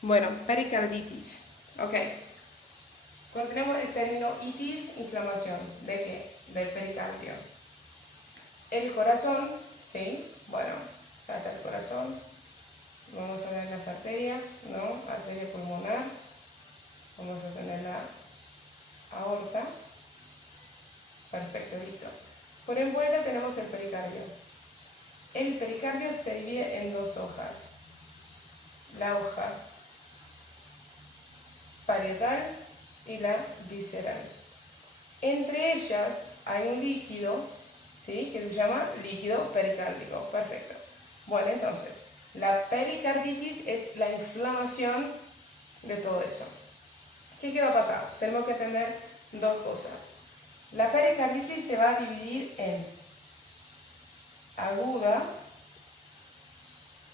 Bueno, pericarditis. Ok. Cuando tenemos el término itis, inflamación. ¿De qué? Del pericardio. El corazón, ¿sí? Bueno, acá está el corazón. Vamos a ver las arterias, ¿no? Arteria pulmonar. Vamos a tener la aorta. Perfecto, listo. Por envuelta tenemos el pericardio. El pericardio se divide en dos hojas. La hoja parietal y la visceral. Entre ellas hay un líquido, ¿sí? Que se llama líquido pericárdico. Perfecto. Bueno, entonces, la pericarditis es la inflamación de todo eso. ¿Qué va a pasar? Tenemos que entender dos cosas. La pericarditis se va a dividir en aguda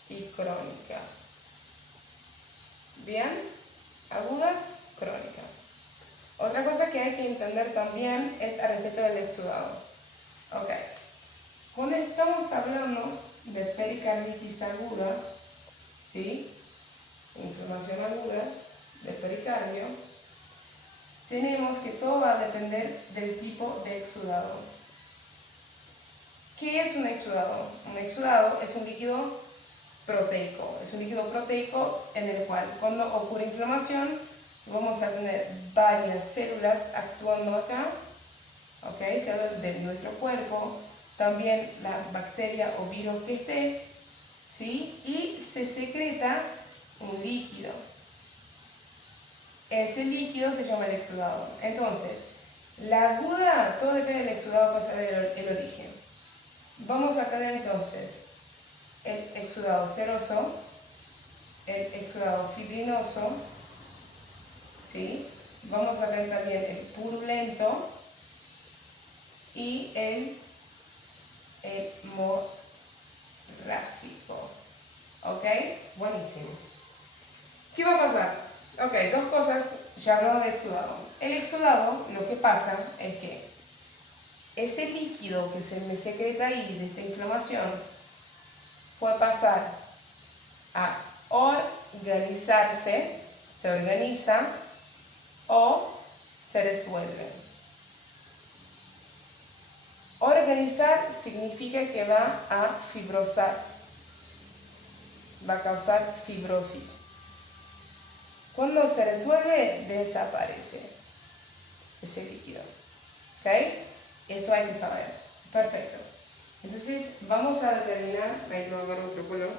y crónica. ¿Bien? Aguda, crónica. Otra cosa que hay que entender también es al respecto del exudado. Ok. Cuando estamos hablando de pericarditis aguda, ¿sí? Inflamación aguda del pericardio, tenemos que todo va a depender del tipo de exudado. ¿Qué es un exudado? Un exudado es un líquido proteico. Es un líquido proteico en el cual cuando ocurre inflamación vamos a tener varias células actuando acá, ¿ok? Células de nuestro cuerpo, también la bacteria o virus que esté, ¿sí? Y se secreta un líquido. Ese líquido se llama el exudado. Entonces, la aguda, todo depende del exudado para saber el origen. Vamos a tener entonces el exudado seroso, el exudado fibrinoso, ¿sí? Vamos a ver también el purulento y el hemorrágico. ¿Ok? Buenísimo. ¿Qué va a pasar? Ok, dos cosas, ya hablamos de exudado. El exudado, lo que pasa es que ese líquido que se me secreta ahí de esta inflamación puede pasar a organizarse, se organiza o se resuelve. Organizar significa que va a fibrosar, va a causar fibrosis. Cuando se resuelve, desaparece ese líquido. ¿Ok? Eso hay que saber. Perfecto. Entonces, vamos a determinar, ahí voy a ver otro color,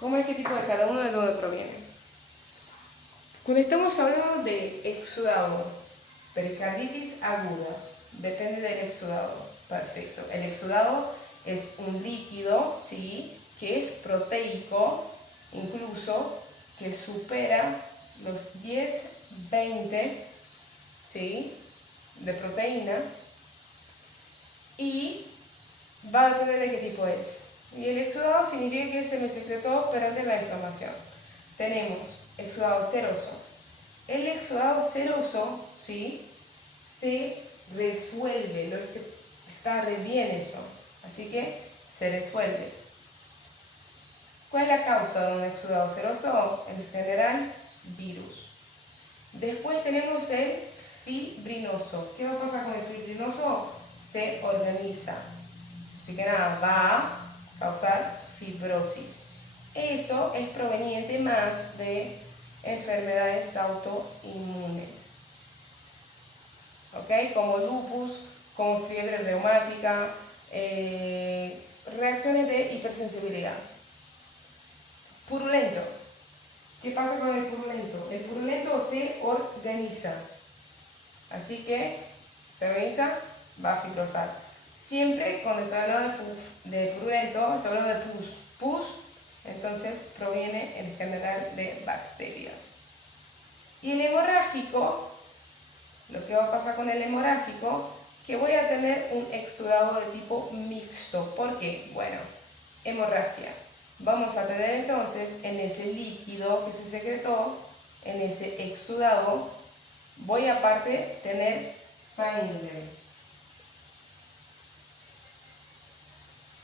cómo es qué tipo de cada uno de dónde proviene. Cuando estamos hablando de exudado, pericarditis aguda, depende del exudado. Perfecto. El exudado es un líquido, ¿sí? Que es proteico, incluso que supera los 10, 20, ¿sí? De proteína, y va a depender de qué tipo es. Y el exudado significa que se me secretó durante la inflamación. Tenemos exudado seroso. El exudado seroso, ¿sí? Se resuelve, no es que está re bien eso, así que se resuelve. ¿Cuál es la causa de un exudado seroso? En general, virus. Después tenemos el fibrinoso. ¿Qué va a pasar con el fibrinoso? Se organiza. Así que nada, va a causar fibrosis. Eso es proveniente más de enfermedades autoinmunes. ¿Ok? Como lupus, como fiebre reumática, reacciones de hipersensibilidad. Purulento. ¿Qué pasa con el purulento? El purulento se organiza. Así que se organiza, va a fibrosar. Siempre cuando estoy hablando de purulento, estoy hablando de pus. Pus, entonces, proviene en general de bacterias. Y el hemorrágico, lo que va a pasar con el hemorrágico, que voy a tener un exudado de tipo mixto. ¿Por qué? Bueno, hemorragia. Vamos a tener entonces en ese líquido que se secretó, en ese exudado, voy aparte tener sangre.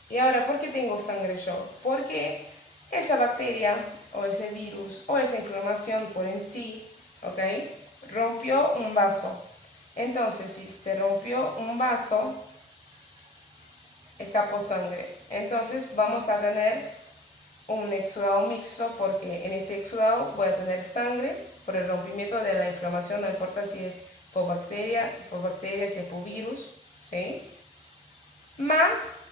Y ahora, ¿por qué tengo sangre yo? Porque esa bacteria o ese virus o esa inflamación por en sí, ¿ok? Rompió un vaso. Entonces, si se rompió un vaso, escapó sangre. Entonces, vamos a tener un exudado mixto porque en este exudado voy a tener sangre por el rompimiento de la inflamación, no importa si es por bacteria, si es por virus, ¿sí? Más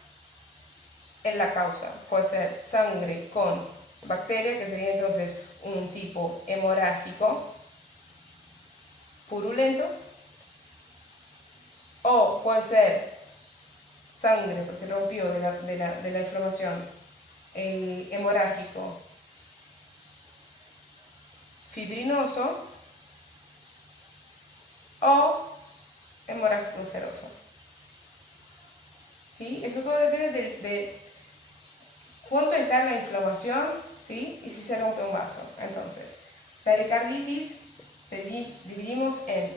en la causa, puede ser sangre con bacteria, que sería entonces un tipo hemorrágico purulento, o puede ser sangre porque rompió de la inflamación, el hemorrágico fibrinoso o hemorrágico seroso. ¿Sí? Eso todo depende de cuánto está la inflamación, ¿sí? Y si se rompe un vaso. Entonces, pericarditis dividimos en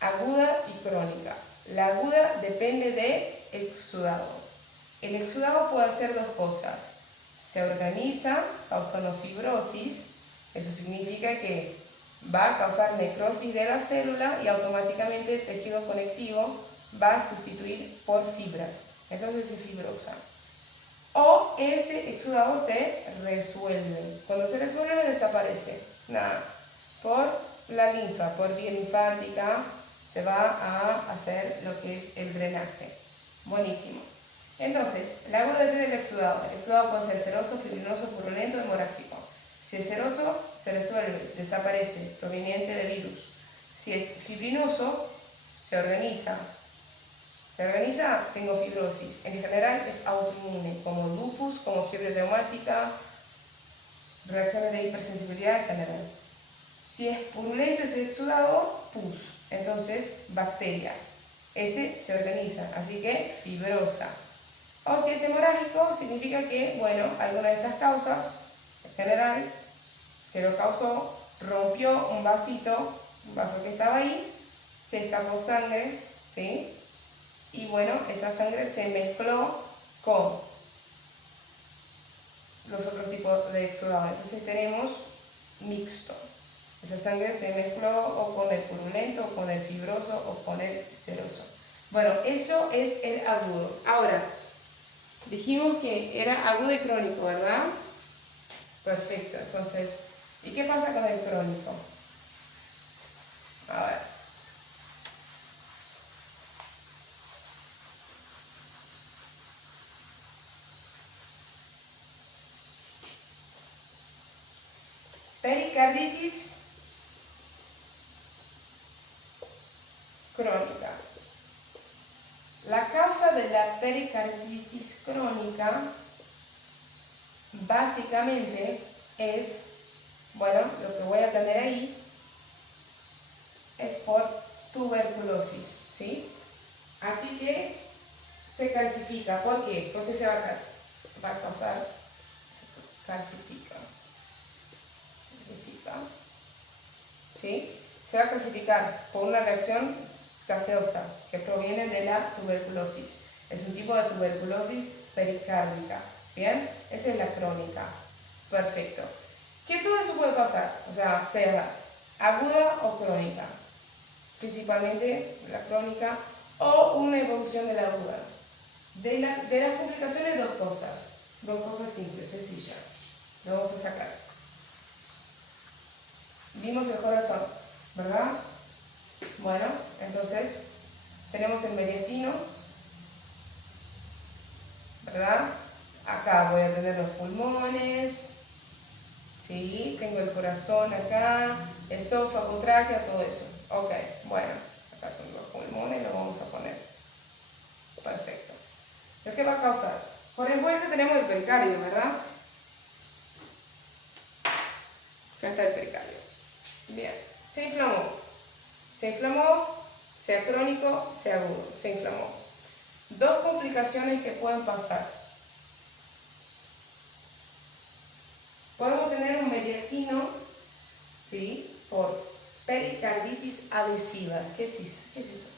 aguda y crónica. La aguda depende de exudado. El exudado puede hacer dos cosas. Se organiza causando fibrosis. Eso significa que va a causar necrosis de la célula y automáticamente el tejido conectivo va a sustituir por fibras. Entonces se fibrosa. O ese exudado se resuelve. Cuando se resuelve desaparece. Nada. Por la linfa, por vía linfática, se va a hacer lo que es el drenaje. Buenísimo. Entonces, la aguda depende del exudado. El exudado puede ser seroso, fibrinoso, purulento o hemorrágico. Si es seroso, se resuelve, desaparece, proveniente de virus. Si es fibrinoso, se organiza. Se organiza, tengo fibrosis. En general es autoinmune, como lupus, como fiebre reumática, reacciones de hipersensibilidad en general. Si es purulento ese exudado, pus, entonces bacteria. Ese se organiza, así que fibrosa. O si es hemorrágico, significa que, bueno, alguna de estas causas, en general, que lo causó, rompió un vasito, un vaso que estaba ahí, se escapó sangre, ¿sí? Y bueno, esa sangre se mezcló con los otros tipos de exudado. Entonces tenemos mixto. Esa sangre se mezcló o con el purulento, o con el fibroso, o con el seroso. Bueno, eso es el agudo. Ahora, dijimos que era agudo y crónico, ¿verdad? Perfecto. Entonces, ¿y qué pasa con el crónico? A ver. Pericarditis crónica. La causa de la pericarditis crónica básicamente es, bueno, lo que voy a tener ahí es por tuberculosis, ¿sí? Así que se calcifica. ¿Por qué? Porque va a causar, calcifica, ¿sí? Se va a calcificar por una reacción gaseosa que proviene de la tuberculosis. Es un tipo de tuberculosis pericárdica. ¿Bien? Esa es la crónica. Perfecto. ¿Qué todo eso puede pasar? O sea aguda o crónica. Principalmente la crónica o una evolución de la aguda. De las complicaciones, dos cosas simples, sencillas. Lo vamos a sacar. Vimos el corazón, ¿verdad? Bueno, entonces tenemos el mediastino, ¿verdad? Acá voy a tener los pulmones, ¿sí? Tengo el corazón acá, esófago, tráquea, todo eso. Ok, bueno, acá son los pulmones, lo vamos a poner. Perfecto. ¿Pero qué va a causar? Por el vuelta tenemos el pericardio, ¿verdad? Acá está el pericardio. Bien, se inflamó. Se inflamó, sea crónico, sea agudo, se inflamó. Dos complicaciones que pueden pasar. Podemos tener un mediastino, ¿sí? Por pericarditis adhesiva. ¿Qué es eso?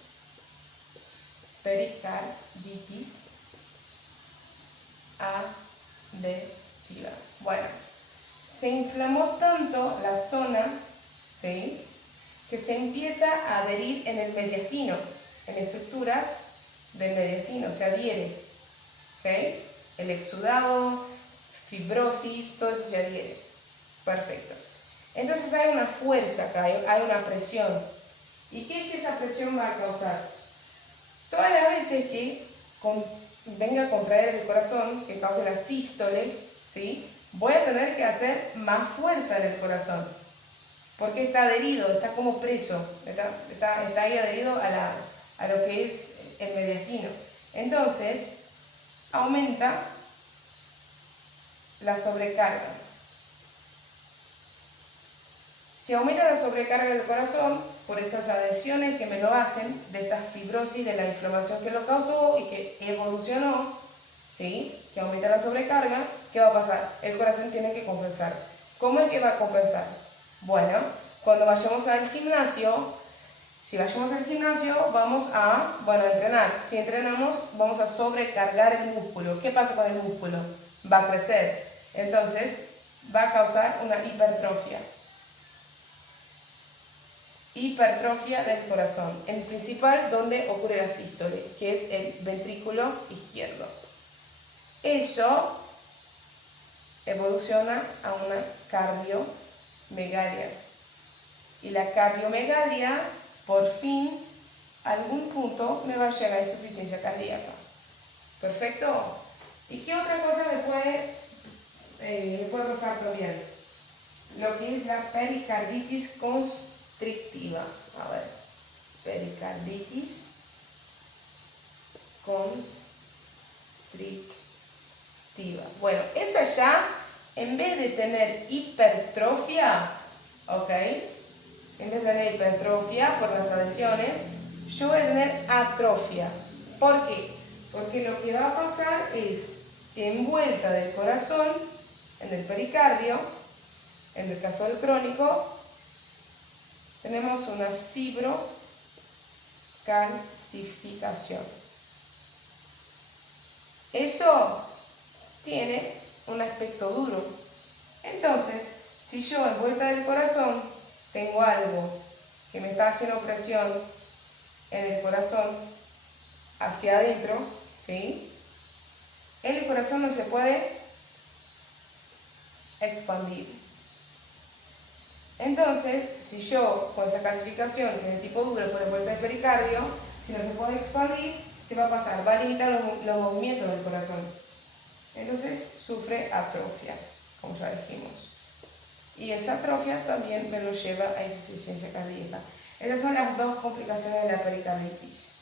Pericarditis adhesiva. Bueno, se inflamó tanto la zona, ¿sí?, que se empieza a adherir en el mediastino, en estructuras del mediastino, se adhiere, ¿ok? El exudado, fibrosis, todo eso se adhiere. Perfecto. Entonces hay una fuerza acá, hay una presión. ¿Y qué es que esa presión va a causar? Todas las veces que venga a contraer el corazón, que cause la sístole, ¿sí?, voy a tener que hacer más fuerza en el corazón, porque está adherido, está como preso, está ahí adherido a lo que es el mediastino. Entonces, aumenta la sobrecarga. Si aumenta la sobrecarga del corazón, por esas adhesiones que me lo hacen, de esas fibrosis, de la inflamación que lo causó y que evolucionó, ¿sí?, que aumenta la sobrecarga, ¿qué va a pasar? El corazón tiene que compensar. ¿Cómo es que va a compensar? Bueno, cuando vayamos al gimnasio, si vayamos al gimnasio, vamos a, entrenar. Si entrenamos, vamos a sobrecargar el músculo. ¿Qué pasa con el músculo? Va a crecer. Entonces, va a causar una hipertrofia. Hipertrofia del corazón, en principal donde ocurre la sístole, que es el ventrículo izquierdo. Eso evoluciona a una cardiomegalia. Y la cardiomegalia, por fin, a algún punto me va a llegar a insuficiencia cardíaca. ¿Perfecto? ¿Y qué otra cosa me puede pasar también? Lo que es la pericarditis constrictiva. A ver, pericarditis constrictiva. Bueno, esa ya, en vez de tener hipertrofia, ¿ok?, en vez de tener hipertrofia por las adhesiones, yo voy a tener atrofia. ¿Por qué? Porque lo que va a pasar es que en vuelta del corazón, en el pericardio, en el caso del crónico, tenemos una fibrocalcificación. Eso tiene un aspecto duro. Entonces, si yo en vuelta del corazón tengo algo que me está haciendo presión en el corazón hacia adentro, ¿sí?, el corazón no se puede expandir. Entonces, si yo con esa calcificación, que es de tipo duro, por vuelta del pericardio, si no se puede expandir, ¿qué va a pasar? Va a limitar los movimientos del corazón. Entonces sufre atrofia, como ya dijimos. Y esa atrofia también me lo lleva a insuficiencia cardíaca. Esas son las dos complicaciones de la pericarditis.